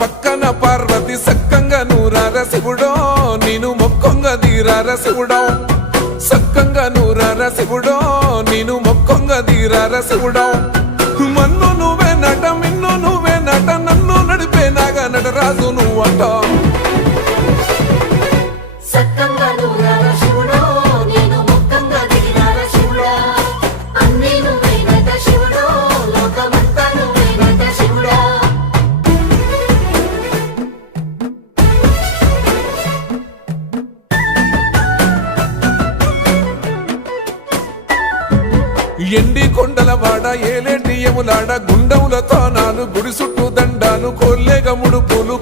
పక్కన పార్వతి సక్కంగా నూరార శివుడో నేను మొక్కొంగ దీరార శివుడో సక్కంగా నూరార శివుడో నేను మొక్కొంగ దీరార శివుడో మన్ను నువ్వే నట మిన్ను నువ్వే నట నన్ను నడిపే నాగ నటరాజు నువ్వంట ఎండి కొండల వాడ ఏలేటి యములాడ గుండములతో నాలు గుడి చుట్టూ దండాలు కోల్లేగ ముడుపులు